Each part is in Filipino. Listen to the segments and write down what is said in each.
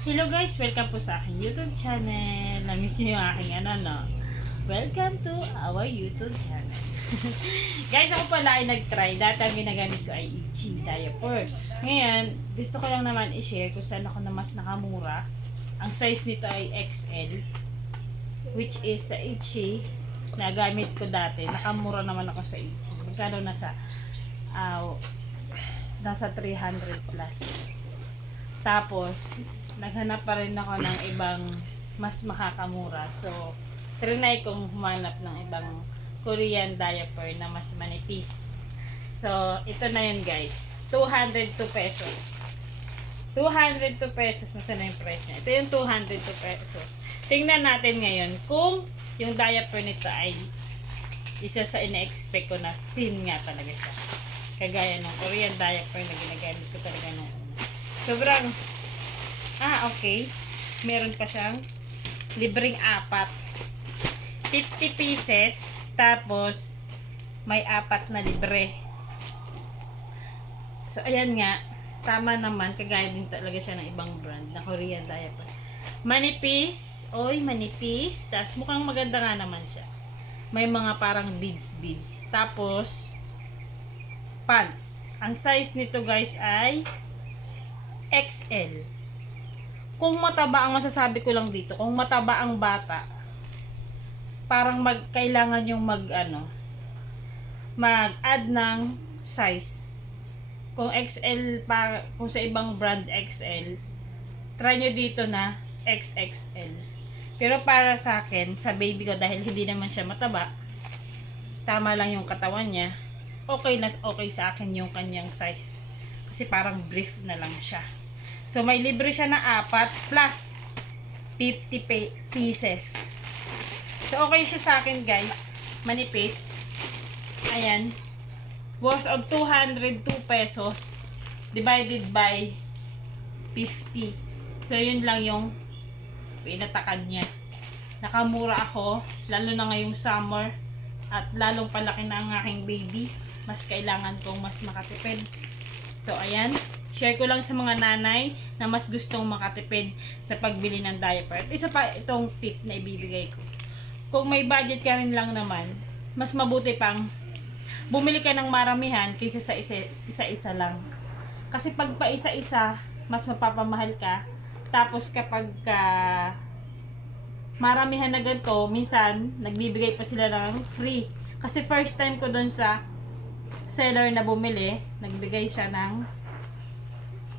Hello guys, welcome po sa aking YouTube channel. Namiss niyo yung aking ano no. Welcome to our YouTube channel. guys, ako pala ay nag-try. Dati ang ginagamit ko ay Ichi diaper. Ngayon, gusto ko lang naman i-share kung saan ako na mas nakamura. Ang size nito ay XL. Which is sa Ichi na gamit ko dati. Nakamura naman ako sa Ichi. Magkano nasa ah, nasa 300 plus. Tapos, naghanap pa rin ako ng ibang mas makakamura. So, trinay kong humanap ng ibang Korean diaper na mas manipis. So, ito na yun guys. 202 pesos. 202 pesos. Na yung price niya? Ito yung 202 pesos. Tingnan natin ngayon kung yung diaper nito ay isa sa ina-expect ko na thin nga talaga siya. Kagaya ng Korean diaper na ginagamit ko talaga nung una. Sobrang, ah okay, meron pa siyang libreng apat. 50 pieces, tapos may apat na libre. So, ayan nga, tama naman, kagaya din talaga siya ng ibang brand na Korean diaper. Manipis, oy, manipis, tapos mukhang maganda nga naman siya. May mga parang beads, beads. Tapos, pants. Ang size nito guys ay XL. Kung mataba ang masasabi ko lang dito, kung mataba ang bata, parang mag kailangan yung mag ano mag-add ng size. Kung XL pa kung sa ibang brand XL, try nyo dito na XXL. Pero para sa akin, sa baby ko dahil hindi naman siya mataba, tama lang yung katawan niya, okay na okay sa akin yung kanyang size. Kasi parang brief na lang siya. So may libre siya na apat plus 50 pe- pieces. So okay siya sa akin guys. Manipis. Ayan. Worth of 202 pesos divided by 50. So yun lang yung pinatakan niya. Nakamura ako, lalo na ngayong summer at lalong palaki na ang aking baby. Mas kailangan kong mas makatipid. So, ayan. Share ko lang sa mga nanay na mas gustong makatipid sa pagbili ng diaper. Isa pa itong tip na ibibigay ko. Kung may budget ka rin lang naman, mas mabuti pang bumili ka ng maramihan kaysa sa isa- isa-isa lang. Kasi pag pa isa-isa, mas mapapamahal ka. Tapos kapag ka maramihan na ganito, minsan nagbibigay pa sila ng free. Kasi first time ko doon sa seller na bumili, nagbigay siya ng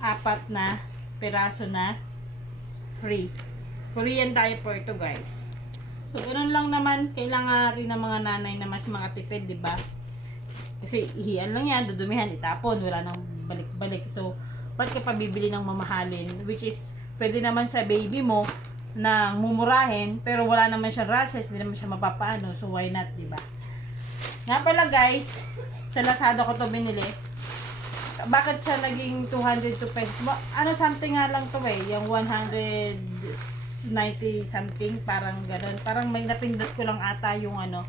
apat na piraso na free. Korean diaper to guys. So, ganun lang naman, kailangan rin ng mga nanay na mas makatipid, di ba? Kasi ihian lang yan, dudumihan, itapon, wala nang balik-balik. So, ba't ka pa bibili ng mamahalin? Which is, pwede naman sa baby mo na mumurahin, pero wala naman siya rashes, hindi naman siya mapapaano. So, why not, di ba? Nga pala guys, sa Lazada ko to binili. Bakit siya naging 202 pesos? Ano something nga lang to eh, yung 190 something, parang ganun. Parang may napindot ko lang ata yung ano,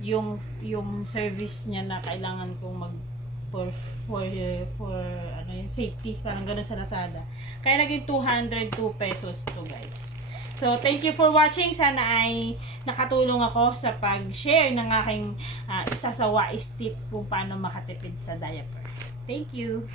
yung yung service niya na kailangan kong mag for for for ano yung safety parang ganun sa Lazada. Kaya naging 202 pesos to guys. So, thank you for watching. Sana ay nakatulong ako sa pag-share ng aking ah, isa sa wais tip kung paano makatipid sa diaper. Thank you.